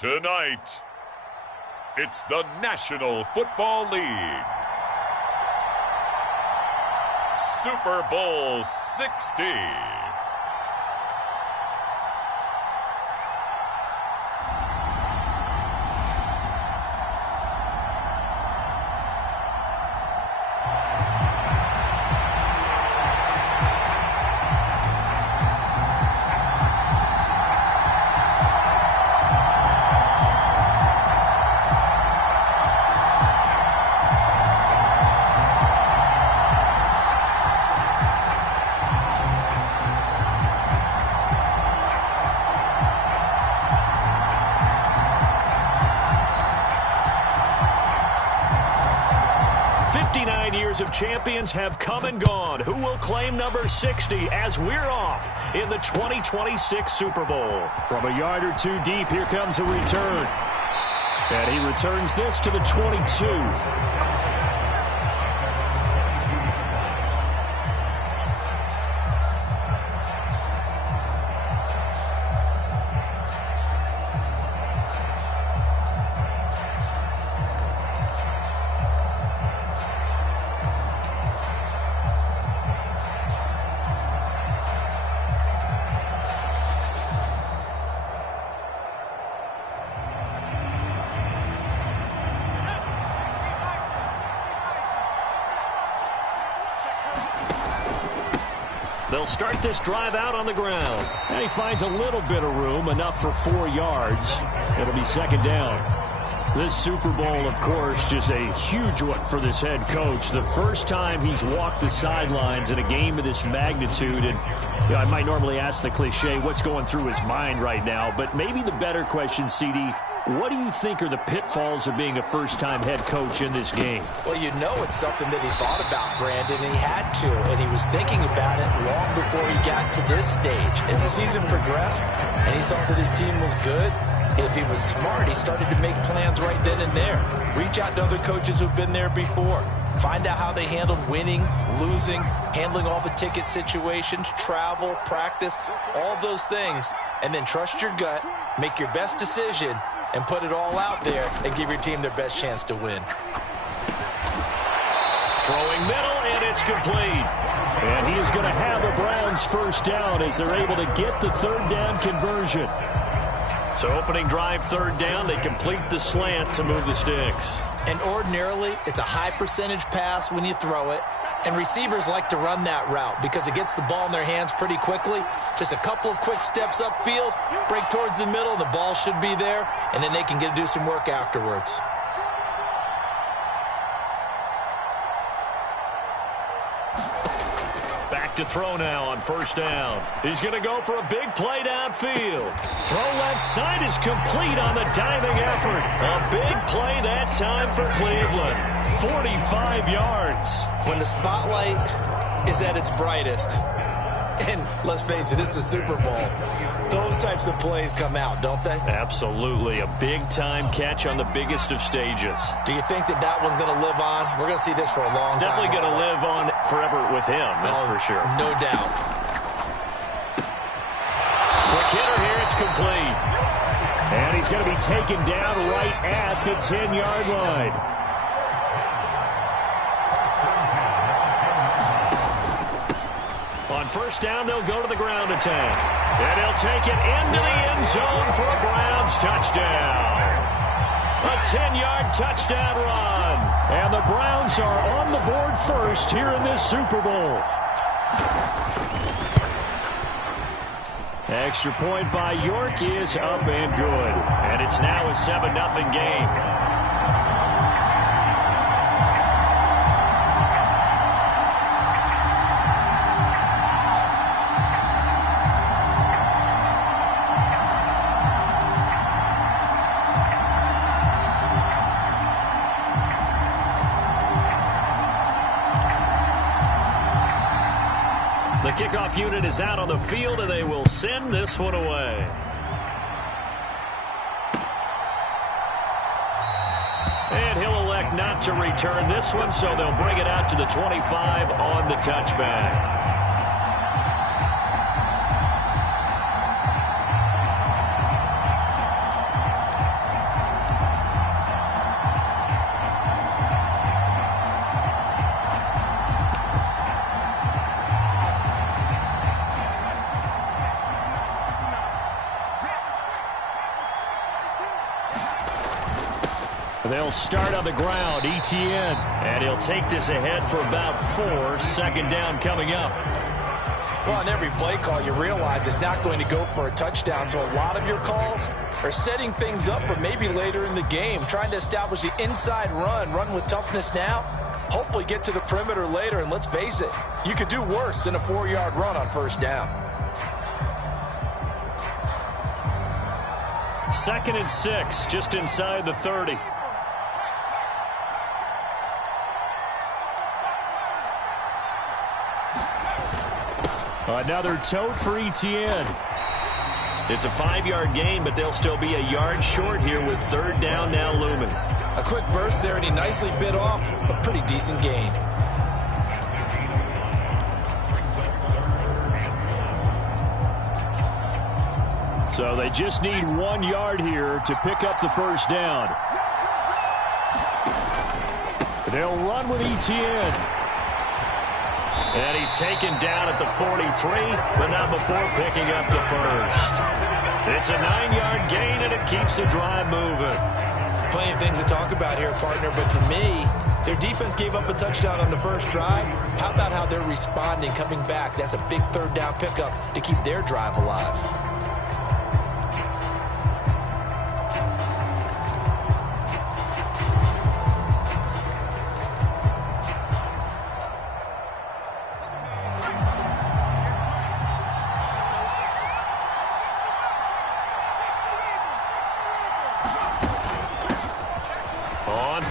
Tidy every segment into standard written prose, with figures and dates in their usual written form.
Tonight, it's the National Football League. Super Bowl 60. Of champions have come and gone. Who will claim number 60 as we're off in the 2026 Super Bowl? From a yard or two deep, here comes a return. And he returns this to the 22. They'll start this drive out on the ground. And he finds a little bit of room, enough for 4 yards. It'll be second down. This Super Bowl, of course, just a huge one for this head coach. The first time he's walked the sidelines in a game of this magnitude. And you know, I might normally ask the cliche, what's going through his mind right now? But maybe the better question, CD, what do you think are the pitfalls of being a first-time head coach in this game? Well, you know it's something that he thought about, Brandon, and he had to. And he was thinking about it long before he got to this stage. As the season progressed and he saw that his team was good, if he was smart, he started to make plans right then and there. Reach out to other coaches who've been there before. Find out how they handled winning, losing, handling all the ticket situations, travel, practice, all those things. And then trust your gut, make your best decision, and put it all out there and give your team their best chance to win. Throwing middle, and it's complete. And he is going to have the Browns first down as they're able to get the third down conversion. So opening drive, third down, they complete the slant to move the sticks. And ordinarily, it's a high percentage pass when you throw it. And receivers like to run that route because it gets the ball in their hands pretty quickly. Just a couple of quick steps upfield, break towards the middle, and the ball should be there. And then they can do some work afterwards. To throw now on first down. He's going to go for a big play downfield. Throw left side is complete on the diving effort. A big play that time for Cleveland. 45 yards. When the spotlight is at its brightest, and let's face it, it's the Super Bowl, those types of plays come out, don't they? Absolutely. A big-time catch on the biggest of stages. Do you think that that one's going to live on? We're going to see this for a long time. Definitely going to live on forever with him, that's for sure. No doubt. Quick hitter here, it's complete. And he's going to be taken down right at the 10-yard line. On first down, they'll go to the ground attack. And he'll take it into the end zone for a Browns touchdown. A 10-yard touchdown run. And the Browns are on the board first here in this Super Bowl. Extra point by York is up and good. And it's now a 7-0 game. The kickoff unit is out on the field, and they will send this one away. And he'll elect not to return this one, so they'll bring it out to the 25 on the touchback. They'll start on the ground, Etienne. And he'll take this ahead for about 4. Second down coming up. Well, on every play call, you realize it's not going to go for a touchdown. So a lot of your calls are setting things up for maybe later in the game, trying to establish the inside run with toughness now, hopefully get to the perimeter later. And let's face it, you could do worse than a 4-yard run on first down. 2nd and 6, just inside the 30. Another tote for Etienne. It's a 5-yard gain, but they'll still be a yard short here with 3rd down now looming. A quick burst there, and he nicely bit off a pretty decent gain. So they just need 1 yard here to pick up the first down. They'll run with Etienne. And he's taken down at the 43, but not before picking up the first. It's a 9-yard gain, and it keeps the drive moving. Plenty of things to talk about here, partner, but to me, their defense gave up a touchdown on the first drive. How about how they're responding, coming back? That's a big 3rd down pickup to keep their drive alive.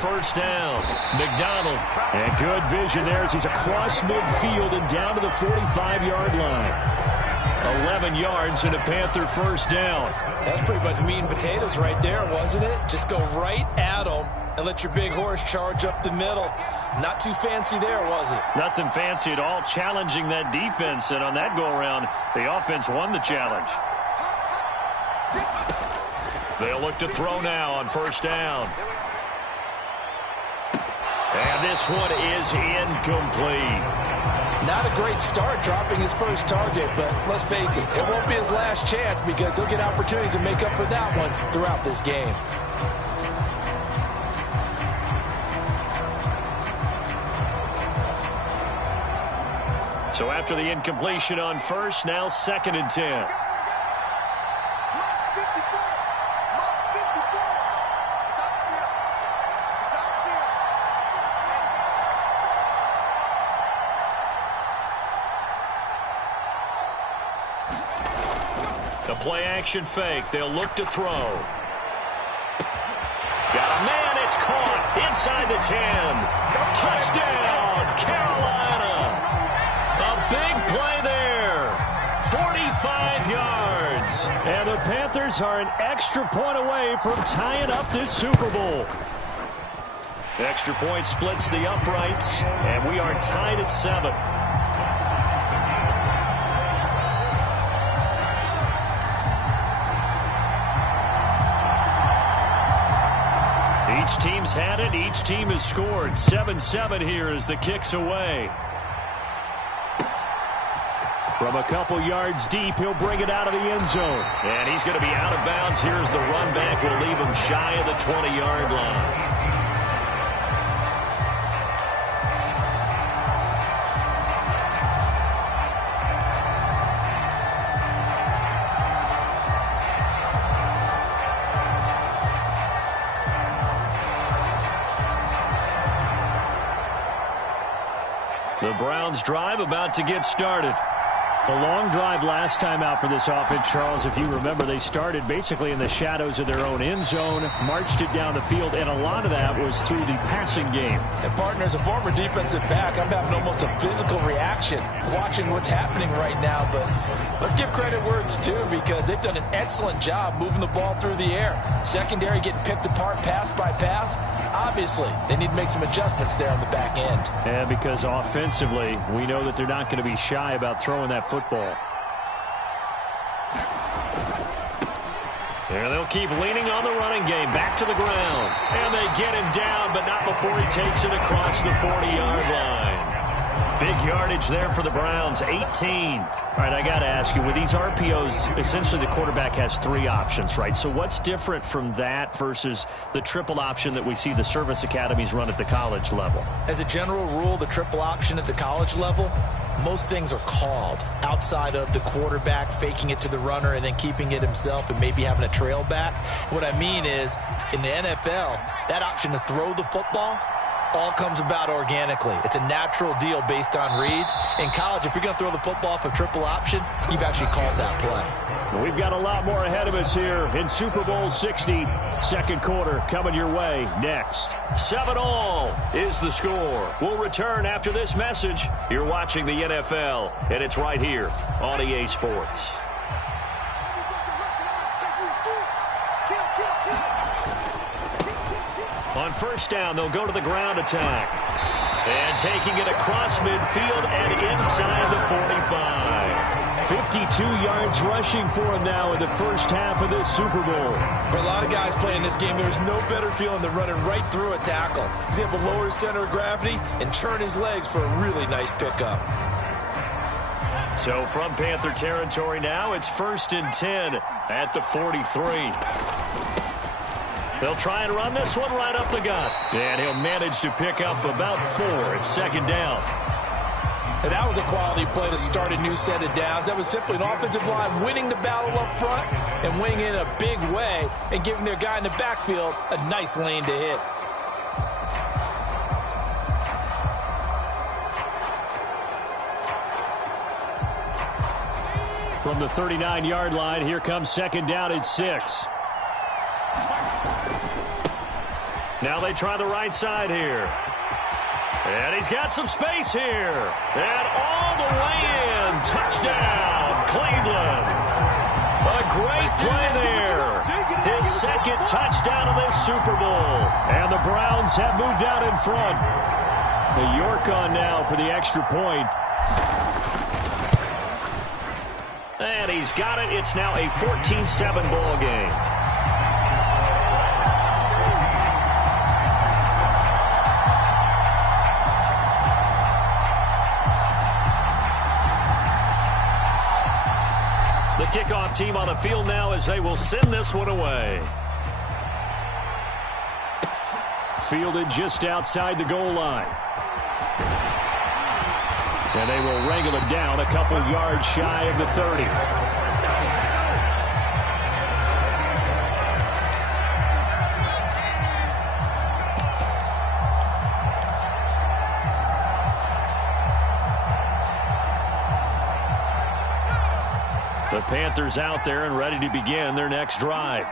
First down, McDonald. And good vision there as he's across midfield and down to the 45-yard line. 11 yards and a Panther first down. That's pretty much meat and potatoes right there, wasn't it? Just go right at them and let your big horse charge up the middle. Not too fancy there, was it? Nothing fancy at all, challenging that defense. And on that go-around, the offense won the challenge. They'll look to throw now on first down. And this one is incomplete. Not a great start dropping his first target, but let's face it, it won't be his last chance because he'll get opportunities to make up for that one throughout this game. So after the incompletion on first, now 2nd and 10. The play-action fake. They'll look to throw. Got a man. It's caught inside the 10. Touchdown, Carolina. A big play there. 45 yards. And the Panthers are an extra point away from tying up this Super Bowl. Extra point splits the uprights, and we are tied at 7. Each team's had it. Each team has scored. 7-7 here as the kick's away. From a couple yards deep, he'll bring it out of the end zone. And he's going to be out of bounds. Here's the run back. Will leave him shy of the 20-yard line. The Browns drive about to get started. A long drive last time out for this offense, Charles. If you remember, they started basically in the shadows of their own end zone, marched it down the field, and a lot of that was through the passing game. And, partner, as a former defensive back, I'm having almost a physical reaction watching what's happening right now. But let's give credit where it's due because they've done an excellent job moving the ball through the air. Secondary getting picked apart pass by pass. Obviously, they need to make some adjustments there on the back end. And because offensively, we know that they're not going to be shy about throwing that football. And they'll keep leaning on the running game. Back to the ground. And they get him down, but not before he takes it across the 40-yard line. Big yardage there for the Browns, 18. All right, I got to ask you, with these RPOs, essentially the quarterback has 3 options, right? So what's different from that versus the triple option that we see the service academies run at the college level? As a general rule, the triple option at the college level, most things are called outside of the quarterback faking it to the runner and then keeping it himself and maybe having a trail back. What I mean is, in the NFL, that option to throw the football all comes about organically. It's a natural deal based on reads. In college, if you're going to throw the football for triple option, you've actually called that play. We've got a lot more ahead of us here in Super Bowl 60. Second quarter coming your way next. 7-all is the score. We'll return after this message. You're watching the NFL, and it's right here on EA Sports. On first down, they'll go to the ground attack. And taking it across midfield and inside the 45. 52 yards rushing for him now in the first half of this Super Bowl. For a lot of guys playing this game, there's no better feeling than running right through a tackle. He's able to lower his center of gravity and turn his legs for a really nice pickup. So from Panther territory now, it's 1st and 10 at the 43. They'll try and run this one right up the gut. And he'll manage to pick up about 4. It's 2nd down. And that was a quality play to start a new set of downs. That was simply an offensive line winning the battle up front and winning it in a big way and giving their guy in the backfield a nice lane to hit. From the 39-yard line, here comes 2nd down and 6. Now they try the right side here. And he's got some space here. And all the way in. Touchdown, Cleveland. A great play there. His 2nd touchdown of this Super Bowl. And the Browns have moved out in front. The York on now for the extra point. And he's got it. It's now a 14-7 ball game. The kickoff team on the field now as they will send this one away. Fielded just outside the goal line. And they will wrangle it down a couple yards shy of the 30. The Panthers out there and ready to begin their next drive.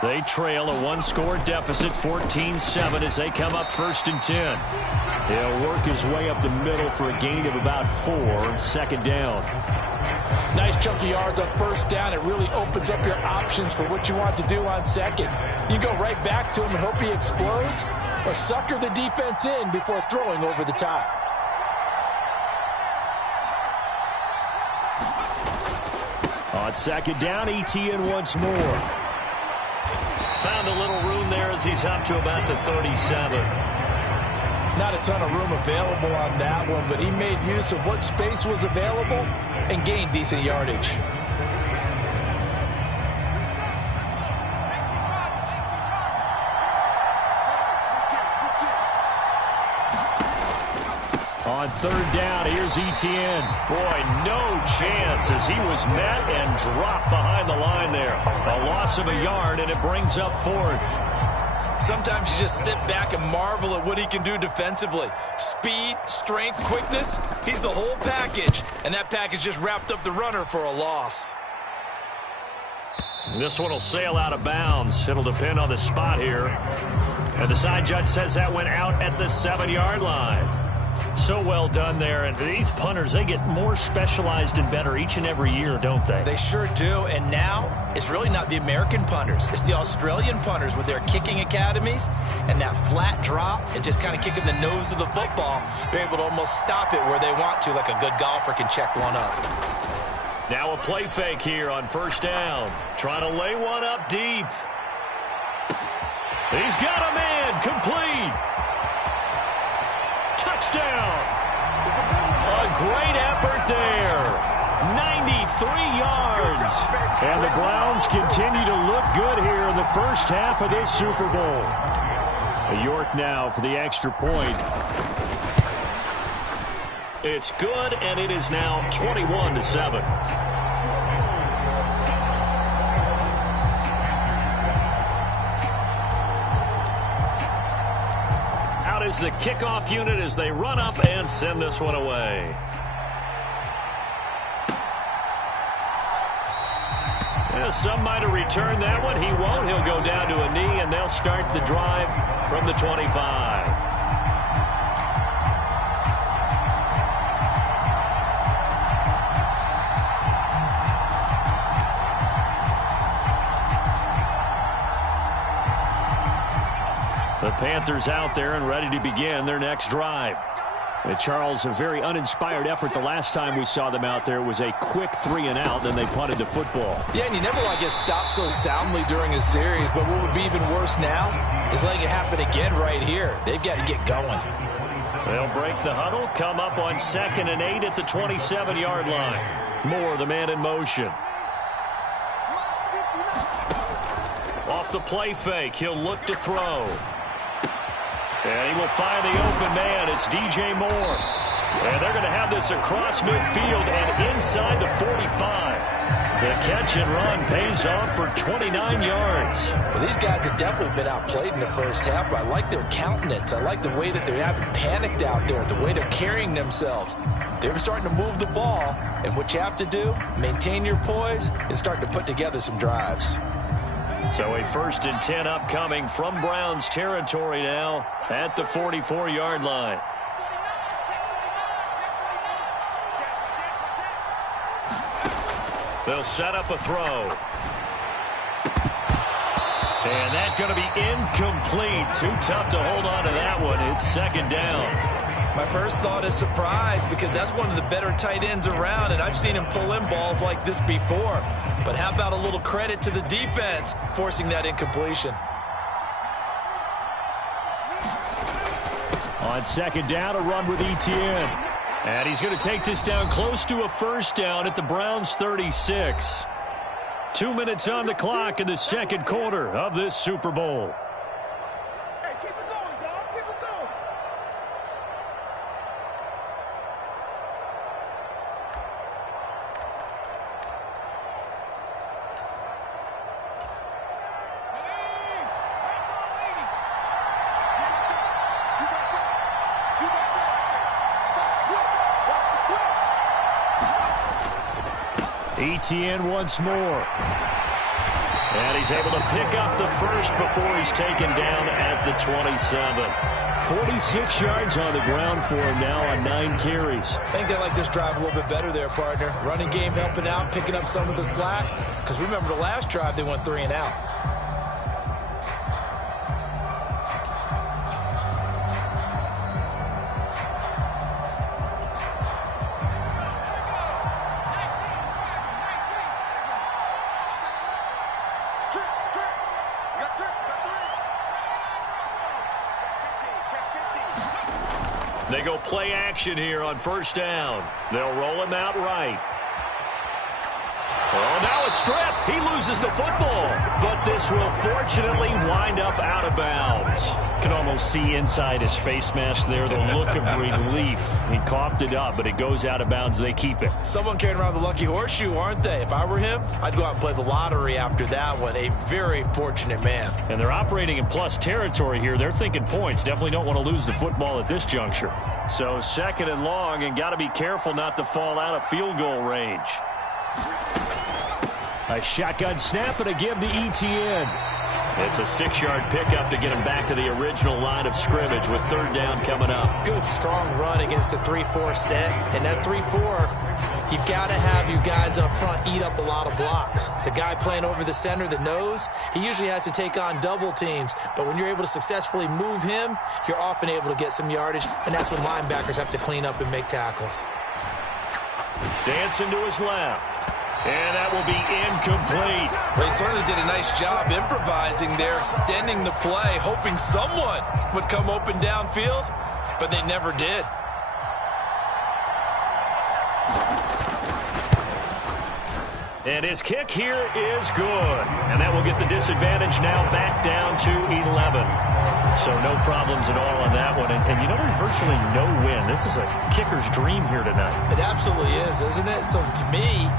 They trail a 1-score deficit, 14-7, as they come up 1st and 10. He'll work his way up the middle for a gain of about 4, 2nd down. Nice chunk of yards on 1st down. It really opens up your options for what you want to do on 2nd. You go right back to him and hope he explodes, or sucker the defense in before throwing over the top. On 2nd down, ETN once more. Found a little room there as he's up to about the 37. Not a ton of room available on that one, but he made use of what space was available and gained decent yardage. On 3rd down, here's ETN. Boy, no chance as he was met and dropped behind the line there. A loss of a yard, and it brings up 4th. Sometimes you just sit back and marvel at what he can do defensively. Speed, strength, quickness, he's the whole package. And that package just wrapped up the runner for a loss. This one will sail out of bounds. It'll depend on the spot here. And the side judge says that went out at the 7-yard line. So well done there. And these punters, they get more specialized and better each and every year, don't they? They sure do. And now it's really not the American punters. It's the Australian punters with their kicking academies and that flat drop and just kind of kicking the nose of the football. They're able to almost stop it where they want to, like a good golfer can check one up. Now a play fake here on 1st down. Trying to lay one up deep. He's got a man complete. Touchdown. great effort there. 93 yards. And the Browns continue to look good here in the first half of this Super Bowl. York now for the extra point. It's good, and it is now 21-7. Out is the kickoff unit as they run up and send this one away. Yeah, some might have returned that one. He won't. He'll go down to a knee, and they'll start the drive from the 25. The Panthers out there and ready to begin their next drive. And Charles, a very uninspired effort the last time we saw them out there. It was a quick 3-and-out, then they punted the football. Yeah, and you never want to get stopped so soundly during a series, but what would be even worse now is letting it happen again right here. They've got to get going. They'll break the huddle, come up on 2nd and 8 at the 27-yard line. Moore, the man in motion. Off the play fake, he'll look to throw. And he will find the open man. It's DJ Moore. And they're going to have this across midfield and inside the 45. The catch and run pays off for 29 yards. Well, these guys have definitely been outplayed in the first half, but I like their countenance. I like the way that they haven't panicked out there, the way they're carrying themselves. They're starting to move the ball, and what you have to do, maintain your poise and start to put together some drives. So a 1st and 10 upcoming from Browns territory now at the 44-yard line. They'll set up a throw. And that's going to be incomplete. Too tough to hold on to that one. It's 2nd down. My first thought is surprise because that's one of the better tight ends around, and I've seen him pull in balls like this before. But how about a little credit to the defense forcing that incompletion? On 2nd down, a run with Etienne. And he's going to take this down close to a 1st down at the Browns' 36. 2 minutes on the clock in the 2nd quarter of this Super Bowl. Etienne once more. And he's able to pick up the first before he's taken down at the 27. 46 yards on the ground for him now on 9 carries. I think they like this drive a little bit better there, partner. Running game helping out, picking up some of the slack. Because remember the last drive, they went 3-and-out. They go play action here on 1st down. They'll roll him out right. Oh, now a strip. He loses the football. But this will fortunately wind up out of bounds. Can almost see inside his face mask there the look of relief. He coughed it up, but it goes out of bounds. They keep it. Someone carrying around the lucky horseshoe, aren't they? If I were him, I'd go out and play the lottery after that one. A very fortunate man. And they're operating in plus territory here. They're thinking points. Definitely don't want to lose the football at this juncture. So 2nd and long, and got to be careful not to fall out of field goal range. A shotgun snap and a give to Etienne. It's a 6-yard pickup to get him back to the original line of scrimmage with 3rd down coming up. Good, strong run against the 3-4 set. And that 3-4, you've got to have you guys up front eat up a lot of blocks. The guy playing over the center, the nose, he usually has to take on double teams. But when you're able to successfully move him, you're often able to get some yardage. And that's when linebackers have to clean up and make tackles. Dancing to his left. And that will be incomplete. They certainly did a nice job improvising there, extending the play, hoping someone would come open downfield, but they never did. And his kick here is good. And that will get the disadvantage now back down to 11. So no problems at all on that one. And you know, there's virtually no win. This is a kicker's dream here tonight. It absolutely is, isn't it? So to me,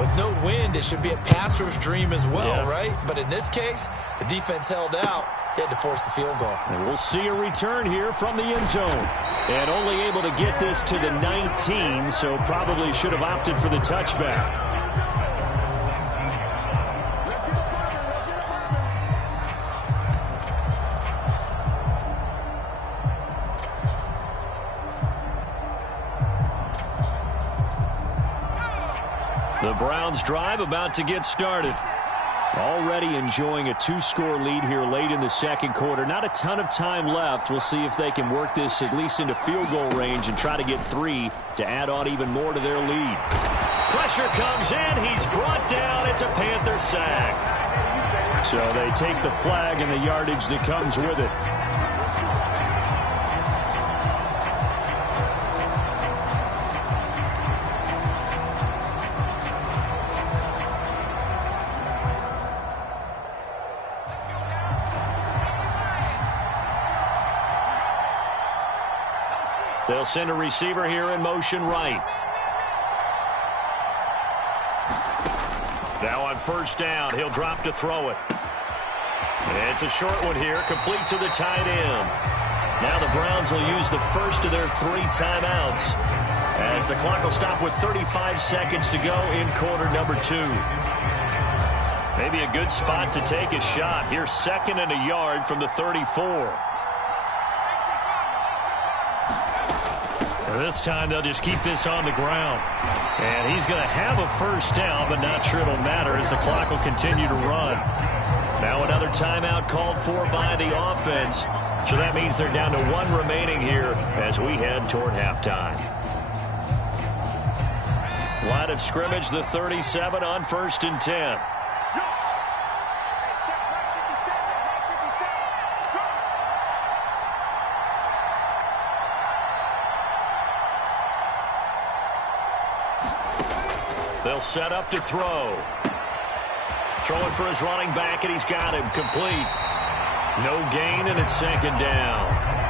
with no wind, it should be a passer's dream as well, right? But in this case, the defense held out. He had to force the field goal. And we'll see a return here from the end zone. And only able to get this to the 19, so probably should have opted for the touchback. The Browns drive about to get started. Already enjoying a 2-score lead here late in the second quarter. Not a ton of time left. We'll see if they can work this at least into field goal range and try to get 3 to add on even more to their lead. Pressure comes in. He's brought down. It's a Panther sack. So they take the flag and the yardage that comes with it. They'll send a receiver here in motion right. Now on first down, he'll drop to throw it. It's a short one here, complete to the tight end. Now the Browns will use the first of their 3 timeouts as the clock will stop with 35 seconds to go in quarter number 2. Maybe a good spot to take a shot. Here's 2nd and a yard from the 34. This time they'll just keep this on the ground. And he's going to have a first down, but not sure it'll matter as the clock will continue to run. Now another timeout called for by the offense. So that means they're down to 1 remaining here as we head toward halftime. Line of scrimmage, the 37 on 1st and 10. They'll set up to throw. Throwing for his running back, and he's got him complete. No gain, and it's 2nd down.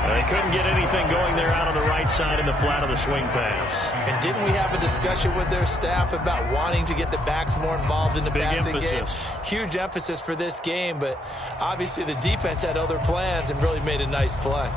They couldn't get anything going there out on the right side in the flat of the swing pass. And didn't we have a discussion with their staff about wanting to get the backs more involved in the passing game? Huge emphasis for this game, but obviously the defense had other plans and really made a nice play.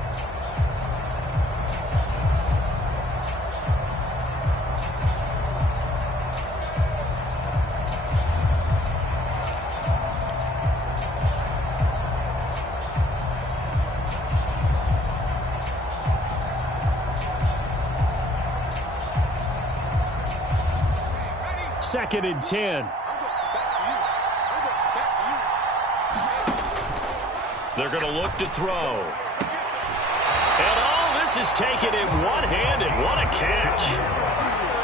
Second and 10. They're going to look to throw. And all this is taken in one-handed. What a catch.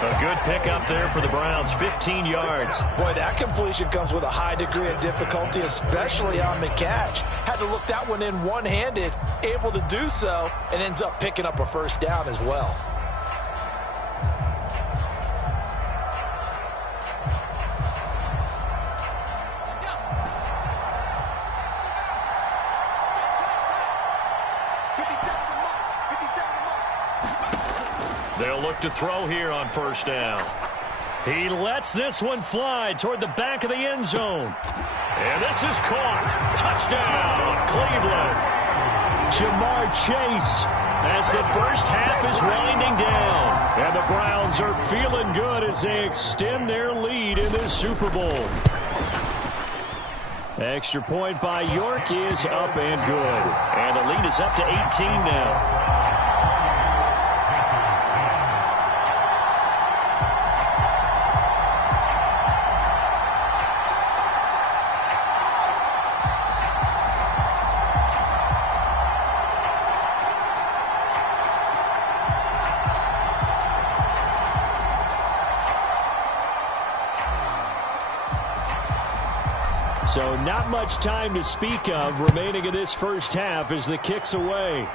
A good pickup there for the Browns, 15 yards. Boy, that completion comes with a high degree of difficulty, especially on the catch. Had to look that one in one-handed, able to do so, and ends up picking up a first down as well. They'll look to throw here on first down. He lets this one fly toward the back of the end zone. And this is caught. Touchdown, Cleveland. Jamar Chase as the first half is winding down. And the Browns are feeling good as they extend their lead in this Super Bowl. Extra point by York is up and good. And the lead is up to 18 now. So not much time to speak of remaining in this first half as the kick's away.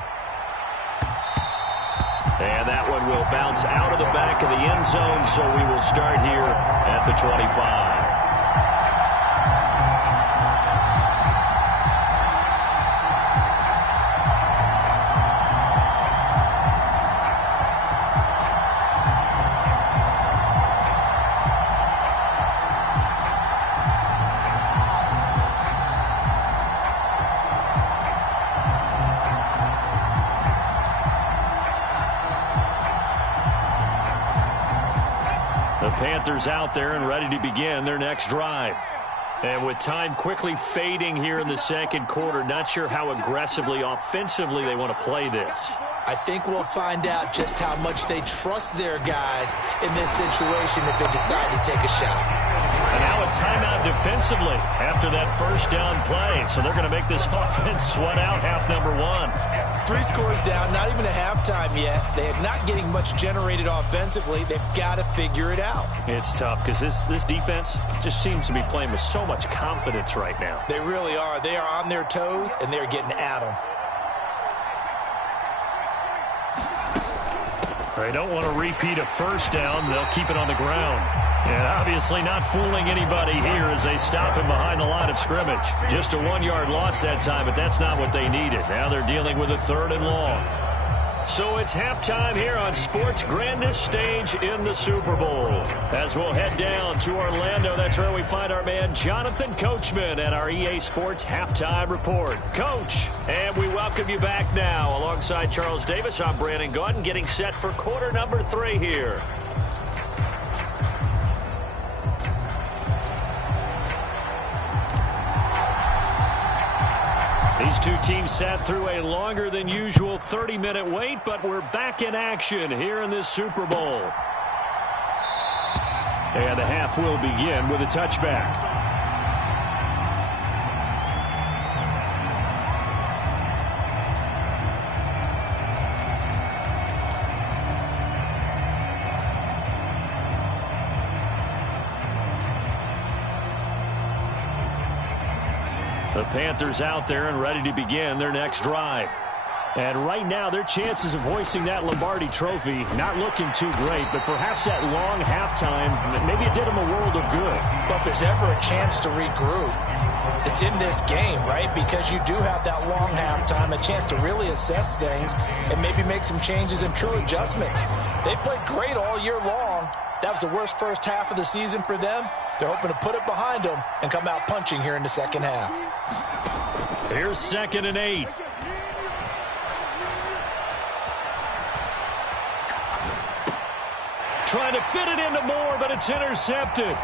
And And that one will bounce out of the back of the end zone, so we will start here at the 25. Panthers out there and ready to begin their next drive. And with time quickly fading here in the second quarter, not sure how aggressively, offensively they want to play this. I think we'll find out just how much they trust their guys in this situation if they decide to take a shot. And now a timeout defensively after that first down play. So they're going to make this offense sweat out half number one. 3 scores down, not even a halftime yet. They are not getting much generated offensively. They've got to figure it out. It's tough because this defense just seems to be playing with so much confidence right now. They really are. They are on their toes, and they're getting at them. They don't want to repeat a first down. They'll keep it on the ground. And obviously not fooling anybody here as they stop him behind the line of scrimmage. Just a 1-yard loss that time, but that's not what they needed. Now they're dealing with a 3rd and long. So it's halftime here on sports' grandest stage in the Super Bowl. As we'll head down to Orlando, that's where we find our man Jonathan Coachman at our EA Sports Halftime Report. Coach, and we welcome you back now. Alongside Charles Davis, I'm Brandon Gaudin, getting set for quarter number 3 here. These two teams sat through a longer than usual 30-minute wait, but we're back in action here in this Super Bowl. And the half will begin with a touchback. The Panthers out there and ready to begin their next drive. And right now, their chances of hoisting that Lombardi trophy not looking too great, but perhaps that long halftime, maybe it did them a world of good. But if there's ever a chance to regroup, it's in this game, right? Because you do have that long halftime, a chance to really assess things and maybe make some changes and true adjustments. They played great all year long. That was the worst first half of the season for them. They're hoping to put it behind them and come out punching here in the second half. Here's 2nd and 8. Trying to fit it into Moore, but it's intercepted.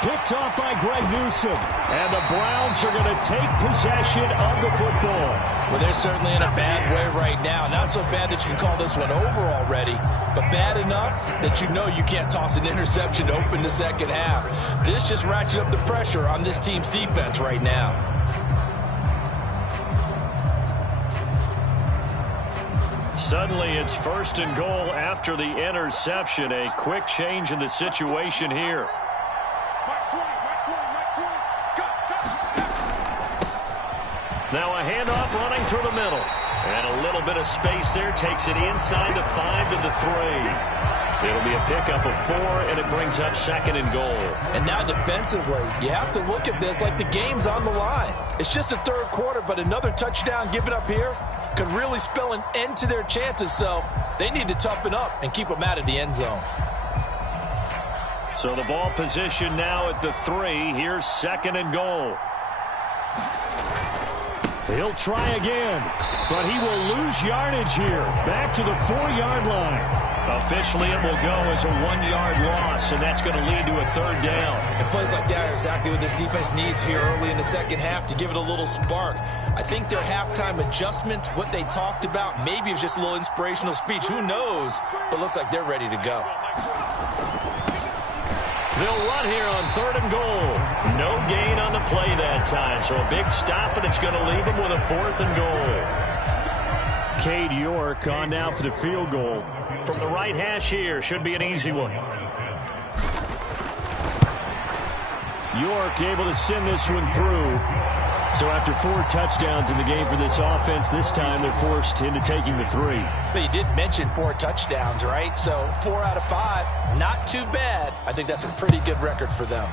Picked off by Greg Newsome. And the Browns are going to take possession of the football. Well, they're certainly in a bad way right now. Not so bad that you can call this one over already, but bad enough that you know you can't toss an interception to open the second half. This just ratchets up the pressure on this team's defense right now. Suddenly, it's 1st and goal after the interception. A quick change in the situation here. Now a handoff running through the middle. And a little bit of space there. Takes it inside the 5 to the 3. It'll be a pickup of 4, and it brings up 2nd and goal. And now defensively, you have to look at this like the game's on the line. It's just the 3rd quarter, but another touchdown given up here could really spell an end to their chances. So they need to toughen up and keep them out of the end zone. So the ball position now at the 3. Here's 2nd and goal. He'll try again, but he will lose yardage here. Back to the 4-yard line. Officially, it will go as a 1-yard loss, and that's going to lead to a 3rd down. And plays like that are exactly what this defense needs here early in the second half to give it a little spark. I think their halftime adjustment, what they talked about, maybe it was just a little inspirational speech. Who knows? But looks like they're ready to go. They'll run here on 3rd and goal. No gain on the play that time, so a big stop, and it's going to leave them with a 4th and goal. Cade York on now for the field goal. From the right hash here, should be an easy one. York able to send this one through. So after 4 touchdowns in the game for this offense, this time they're forced into taking the 3. But you did mention 4 touchdowns, right? So 4 out of 5, not too bad. I think that's a pretty good record for them.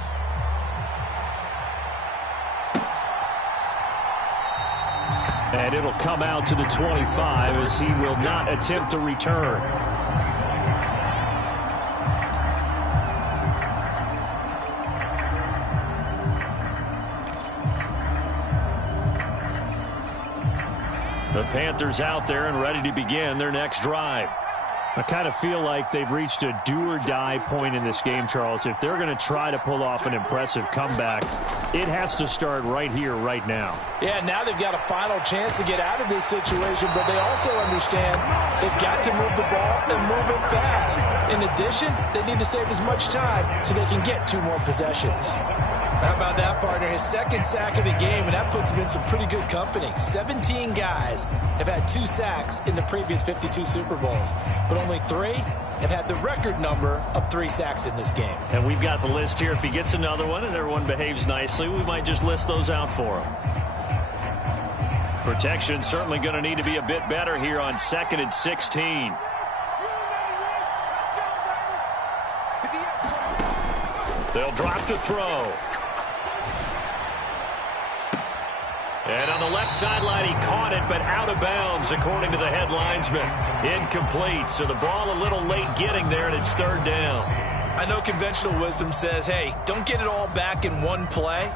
And it'll come out to the 25 as he will not attempt to return. The Panthers out there and ready to begin their next drive. I kind of feel like they've reached a do-or-die point in this game, Charles. If they're going to try to pull off an impressive comeback, it has to start right here, right now. Yeah, now they've got a final chance to get out of this situation, but they also understand they've got to move the ball and move it fast. In addition, they need to save as much time so they can get 2 more possessions. How about that, partner? His 2nd sack of the game, and that puts him in some pretty good company. 17 guys have had 2 sacks in the previous 52 Super Bowls, but only 3 have had the record number of 3 sacks in this game. And we've got the list here. If he gets another one and everyone behaves nicely, we might just list those out for him. Protection certainly going to need to be a bit better here on 2nd and 16. They'll drop to throw. And on the left sideline, he caught it, but out of bounds, according to the head linesman. Incomplete, so the ball a little late getting there, and it's 3rd down. I know conventional wisdom says, hey, don't get it all back in one play.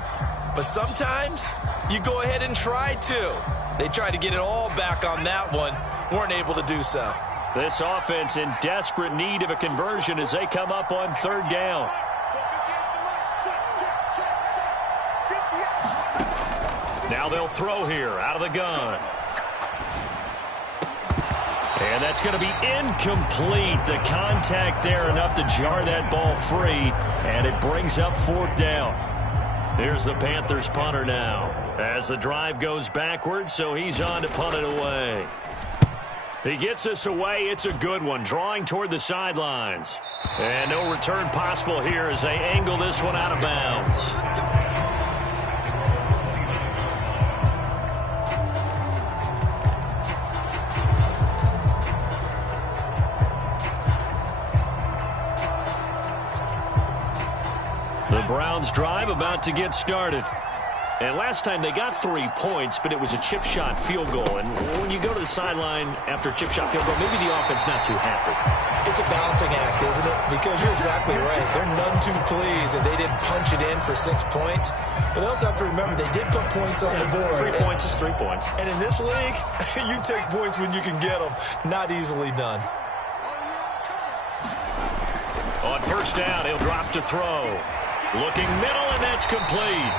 But sometimes you go ahead and try to. They tried to get it all back on that one, weren't able to do so. This offense in desperate need of a conversion as they come up on 3rd down. Now they'll throw here out of the gun. And that's going to be incomplete. The contact there enough to jar that ball free, and it brings up 4th down. Here's the Panthers punter now as the drive goes backwards, so he's on to punt it away. He gets this away. It's a good one, drawing toward the sidelines. And no return possible here as they angle this one out of bounds. The Browns drive about to get started. And last time they got 3 points, but it was a chip shot field goal. And when you go to the sideline after a chip shot field goal, maybe the offense not too happy. It's a balancing act, isn't it? Because you're exactly right. They're none too pleased that they didn't punch it in for 6 points. But they also have to remember they did put points on the board. 3 points is 3 points. And in this league, you take points when you can get them. Not easily done. On 1st down, he'll drop to throw. Looking middle, and that's complete.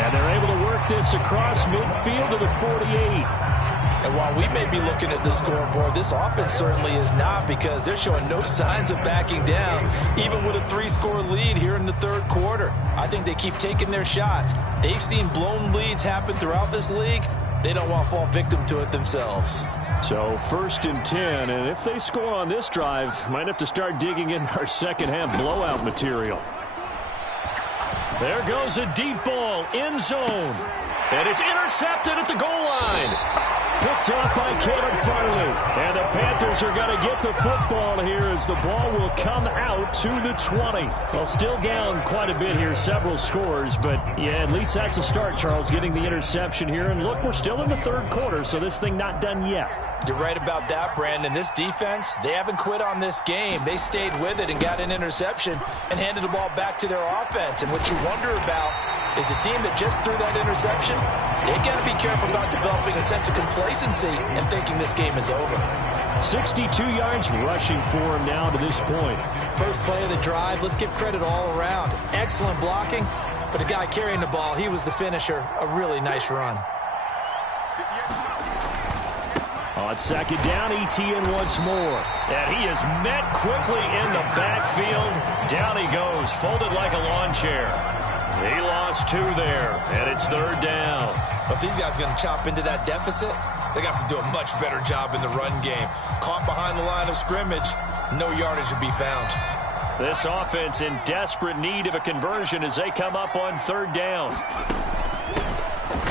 And they're able to work this across midfield to the 48. And while we may be looking at the scoreboard, this offense certainly is not, because they're showing no signs of backing down, even with a 3-score lead here in the 3rd quarter. I think they keep taking their shots. They've seen blown leads happen throughout this league. They don't want to fall victim to it themselves. So 1st and 10, and if they score on this drive, might have to start digging in our second-half blowout material. There goes a deep ball, end zone. And it's intercepted at the goal line. Picked up by Caleb Farley. And the Panthers are going to get the football here as the ball will come out to the 20. Well, still down quite a bit here, several scores. But, yeah, at least that's a start, Charles, getting the interception here. And, look, we're still in the 3rd quarter, so this thing not done yet. You're right about that, Brandon. This defense, they haven't quit on this game. They stayed with it and got an interception and handed the ball back to their offense. And what you wonder about is the team that just threw that interception, they've got to be careful about developing a sense of complacency and thinking this game is over. 62 yards rushing for him now to this point. First play of the drive, let's give credit all around. Excellent blocking, but the guy carrying the ball, he was the finisher. A really nice run. On 2nd down, ETN once more. And he is met quickly in the backfield. Down he goes, folded like a lawn chair. He lost 2 there, and it's 3rd down. But these guys are going to chop into that deficit. They got to do a much better job in the run game. Caught behind the line of scrimmage, no yardage to be found. This offense in desperate need of a conversion as they come up on 3rd down.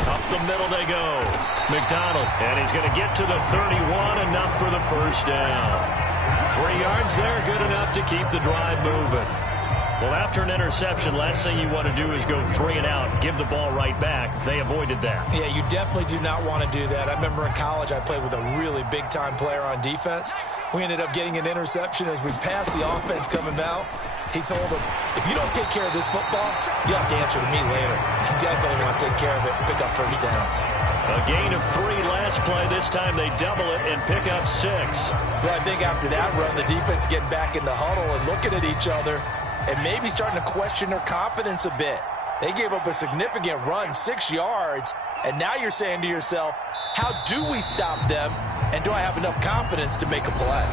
Up the middle they go. McDonald, and he's going to get to the 31, enough for the first down. 3 yards there, good enough to keep the drive moving. Well, after an interception, last thing you want to do is go 3 and out, give the ball right back. They avoided that. Yeah, you definitely do not want to do that. I remember in college I played with a really big-time player on defense. We ended up getting an interception as we passed the offense coming out. He told him, if you don't take care of this football, you'll have to answer to me later. You definitely want to take care of it and pick up first downs. A gain of 3 last play. This time they double it and pick up 6. Well, I think after that run, the defense getting back in the huddle and looking at each other and maybe starting to question their confidence a bit. They gave up a significant run, 6 yards, and now you're saying to yourself, how do we stop them, and do I have enough confidence to make a play?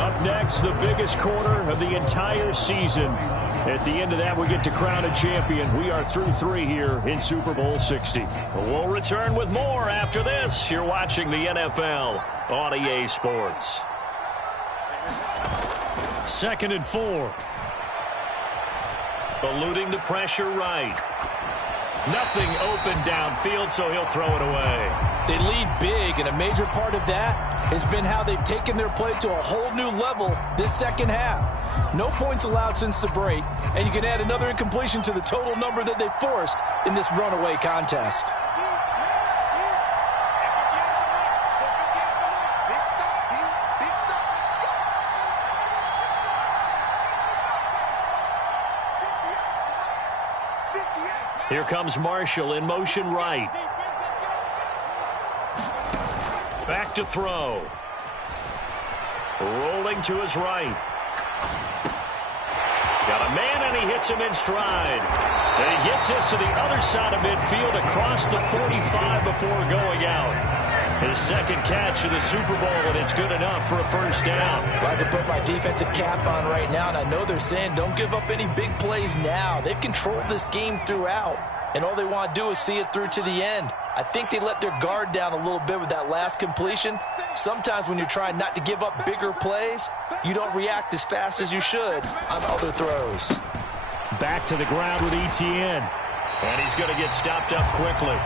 Up next, the biggest quarter of the entire season. At the end of that, we get to crown a champion. We are through 3 here in Super Bowl 60. We'll return with more after this. You're watching the NFL on EA Sports. 2nd and 4. Eluding the pressure right. Nothing open downfield, so he'll throw it away. They lead big, and a major part of that has been how they've taken their play to a whole new level this second half. No points allowed since the break, and you can add another incompletion to the total number that they forced in this runaway contest. Here comes Marshall in motion right. Back to throw. Rolling to his right. Got a man, and he hits him in stride. And he gets this to the other side of midfield across the 45 before going out. His second catch of the Super Bowl, and it's good enough for a first down. I'd like to put my defensive cap on right now, and I know they're saying don't give up any big plays now. They've controlled this game throughout, and all they want to do is see it through to the end. I think they let their guard down a little bit with that last completion. Sometimes when you're trying not to give up bigger plays, you don't react as fast as you should on other throws. Back to the ground with Etienne. And he's going to get stopped up quickly.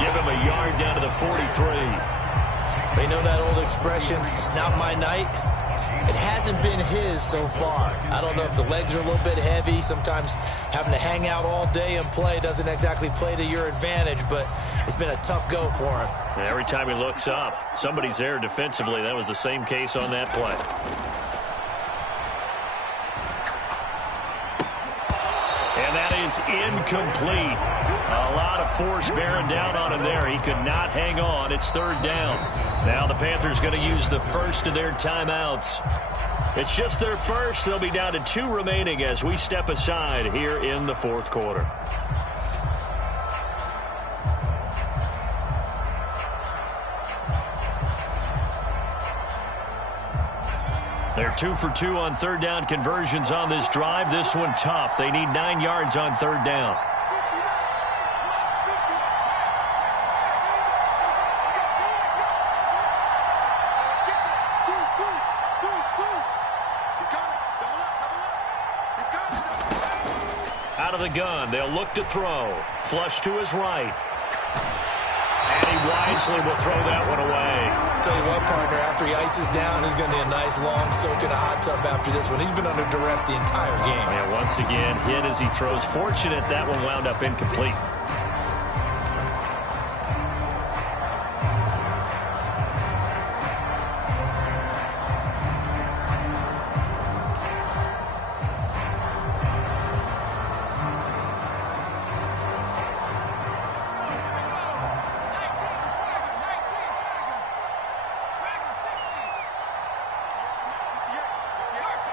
Give him a yard down to the 43. They know that old expression, it's not my night. It hasn't been his so far. I don't know if the legs are a little bit heavy. Sometimes having to hang out all day and play doesn't exactly play to your advantage, but it's been a tough go for him. Every time he looks up, somebody's there defensively. That was the same case on that play. And that is incomplete. A lot of force bearing down on him there. He could not hang on. It's 3rd down. Now the Panthers going to use the first of their timeouts. It's just their first. They'll be down to 2 remaining as we step aside here in the 4th quarter. They're 2 for 2 on 3rd down conversions on this drive. This one tough. They need 9 yards on 3rd down. Out of the gun, they'll look to throw. Flush to his right. And he wisely will throw that one away. Tell you what, partner, after he ices down, he's going to need a nice long soak in a hot tub after this one. He's been under duress the entire game. And once again, hit as he throws. Fortunate that one wound up incomplete.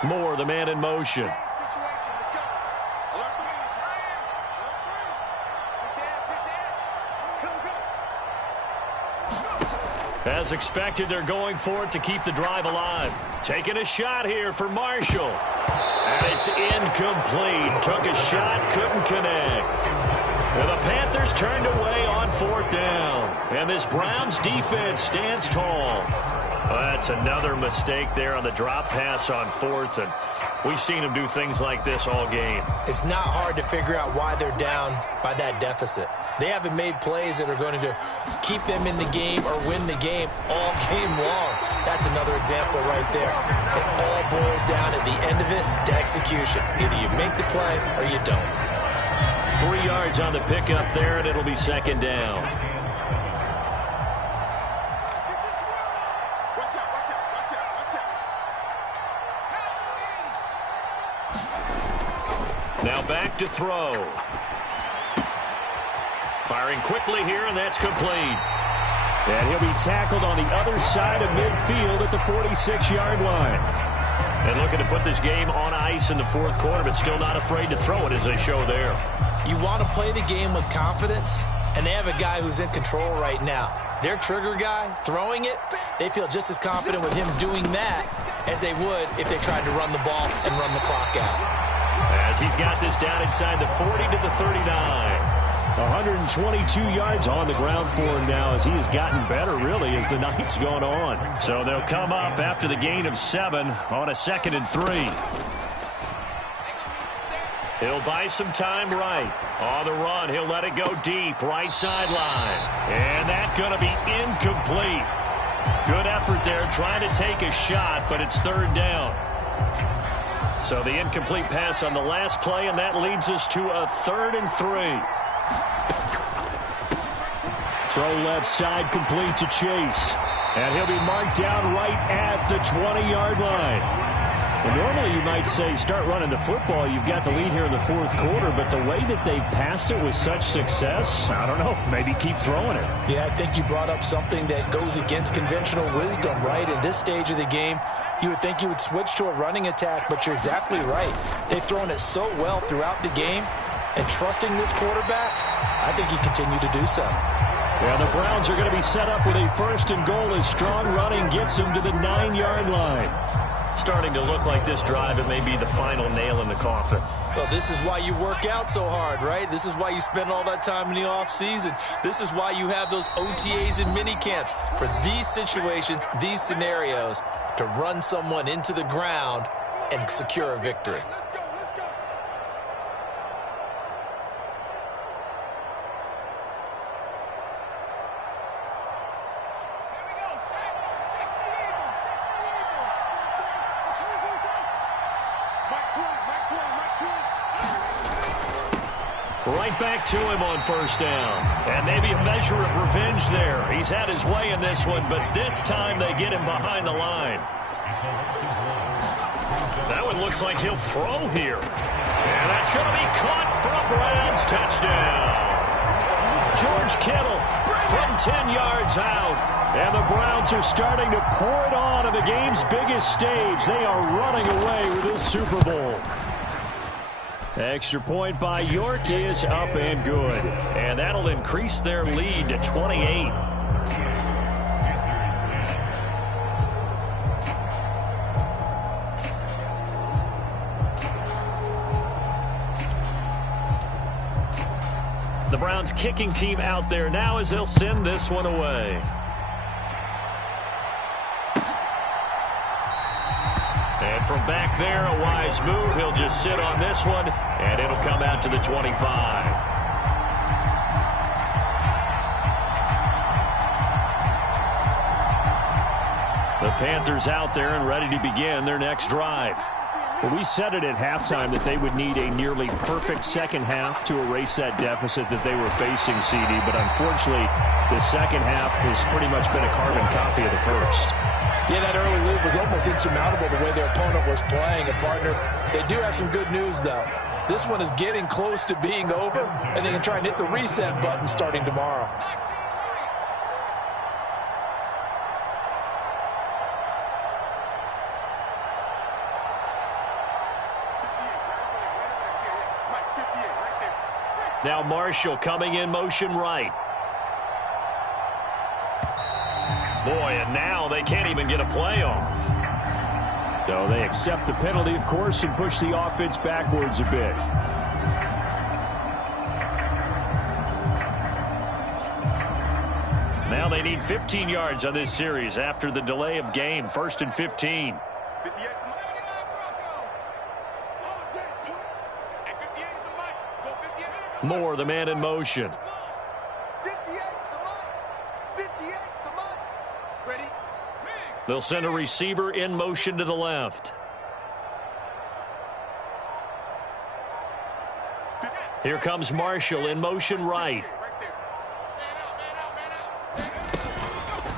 Moore, the man in motion. As expected, they're going for it to keep the drive alive. Taking a shot here for Marshall. And it's incomplete. Took a shot, couldn't connect. Well, the Panthers turned away on 4th down. And this Browns defense stands tall. Well, that's another mistake there on the drop pass on 4th, and we've seen them do things like this all game. It's not hard to figure out why they're down by that deficit. They haven't made plays that are going to keep them in the game or win the game all game long. That's another example right there. It all boils down at the end of it to execution. Either you make the play or you don't. 3 yards on the pickup there, and it'll be second down. Now back to throw. Firing quickly here, and that's complete. And he'll be tackled on the other side of midfield at the 46-yard line. And looking to put this game on ice in the fourth quarter, but still not afraid to throw it as they show there. You want to play the game with confidence, and they have a guy who's in control right now. Their trigger guy, throwing it, they feel just as confident with him doing that as they would if they tried to run the ball and run the clock out. As he's got this down inside the 40 to the 39. 122 yards on the ground for him now as he has gotten better, really, as the night's gone on. So they'll come up after the gain of 7 on a 2nd and 3. He'll buy some time right. On the run, he'll let it go deep, right sideline. And that's going to be incomplete. Good effort there, trying to take a shot, but it's 3rd down. So the incomplete pass on the last play, and that leads us to a 3rd and 3. Throw left side complete to Chase. And he'll be marked down right at the 20-yard line. Well, normally you might say start running the football. You've got the lead here in the fourth quarter, but the way that they've passed it with such success, I don't know, maybe keep throwing it. Yeah, I think you brought up something that goes against conventional wisdom, right? In this stage of the game, you would think you would switch to a running attack, but you're exactly right. They've thrown it so well throughout the game, and trusting this quarterback, I think you continue to do so. Yeah, the Browns are going to be set up with a 1st and goal as strong running gets them to the 9-yard line. Starting to look like this drive, it may be the final nail in the coffin. Well, this is why you work out so hard, right? This is why you spend all that time in the offseason. This is why you have those OTAs and mini camps for these situations, these scenarios, to run someone into the ground and secure a victory. Right back to him on 1st down. And maybe a measure of revenge there. He's had his way in this one, but this time they get him behind the line. That one looks like he'll throw here. And that's going to be caught for a Browns touchdown. George Kittle from 10 yards out. And the Browns are starting to pour it on the game's biggest stage. They are running away with this Super Bowl. Extra point by York is up and good. And that'll increase their lead to 28. The Browns kicking team out there now as they'll send this one away. And from back there, a wise move. He'll just sit on this one, and it'll come out to the 25. The Panthers out there and ready to begin their next drive. Well, we said it at halftime that they would need a nearly perfect second half to erase that deficit that they were facing, CD. But unfortunately, the second half has pretty much been a carbon copy of the first. Yeah, that early lead was almost insurmountable the way their opponent was playing. And, partner, they do have some good news, though. This one is getting close to being over, and they can try and hit the reset button starting tomorrow. Now Marshall coming in motion right. Boy, and now they can't even get a play off. So they accept the penalty, of course, and push the offense backwards a bit. Now they need 15 yards on this series after the delay of game. 1st and 15. Moore, the man in motion. They'll send a receiver in motion to the left. Here comes Marshall in motion right.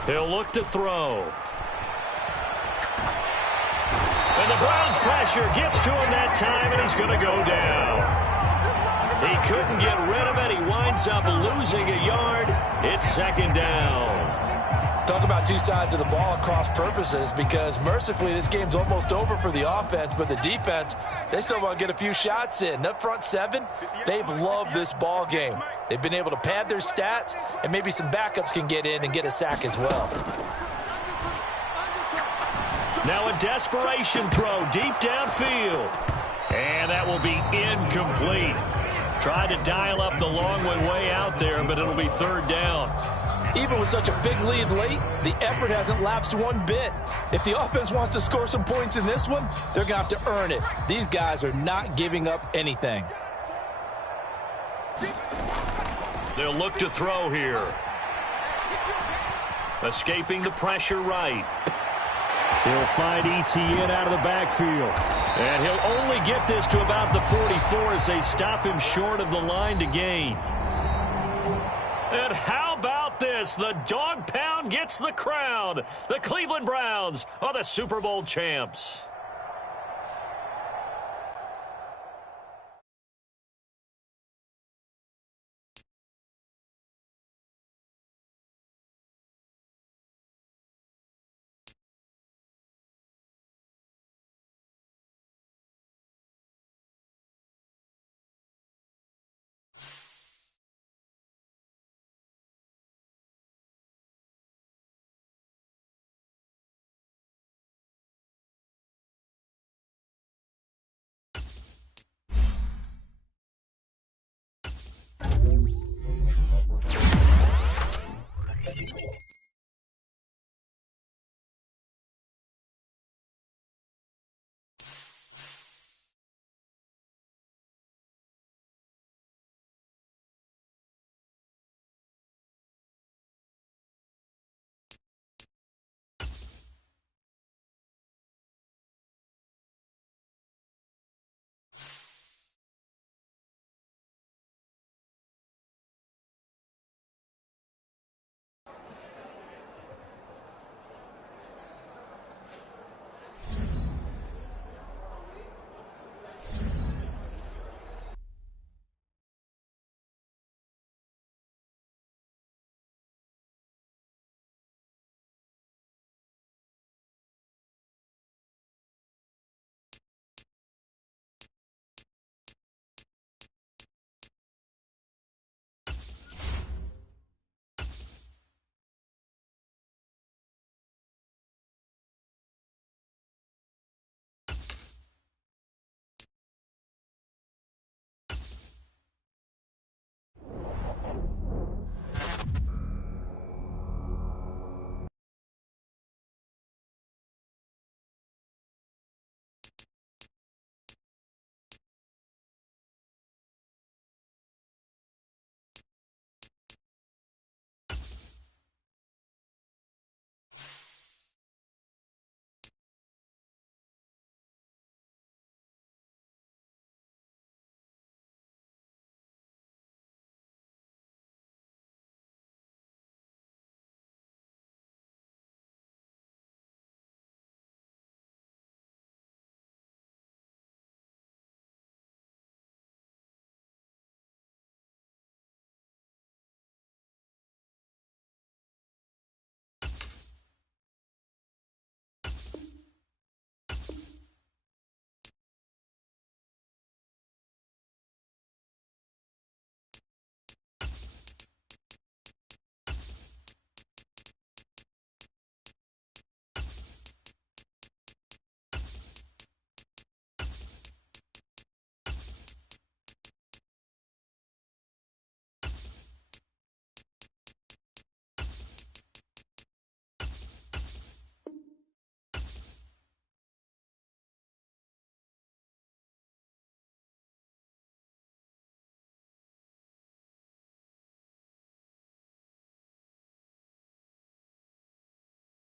He'll look to throw. And the Browns pressure gets to him that time, and he's going to go down. He couldn't get rid of it. He winds up losing a yard. It's second down. Talk about two sides of the ball at cross purposes, because mercifully this game's almost over for the offense, but the defense, they still want to get a few shots in. Up front seven, they've loved this ball game. They've been able to pad their stats, and maybe some backups can get in and get a sack as well. Now a desperation throw deep downfield. And that will be incomplete. Tried to dial up the long way out there, but it'll be third down. Even with such a big lead late, the effort hasn't lapsed one bit. If the offense wants to score some points in this one, they're going to have to earn it. These guys are not giving up anything. They'll look to throw here. Escaping the pressure right. He'll find Etienne out of the backfield. And he'll only get this to about the 44 as they stop him short of the line to gain. And how about this? The dog pound gets the crown. The Cleveland Browns are the Super Bowl champs.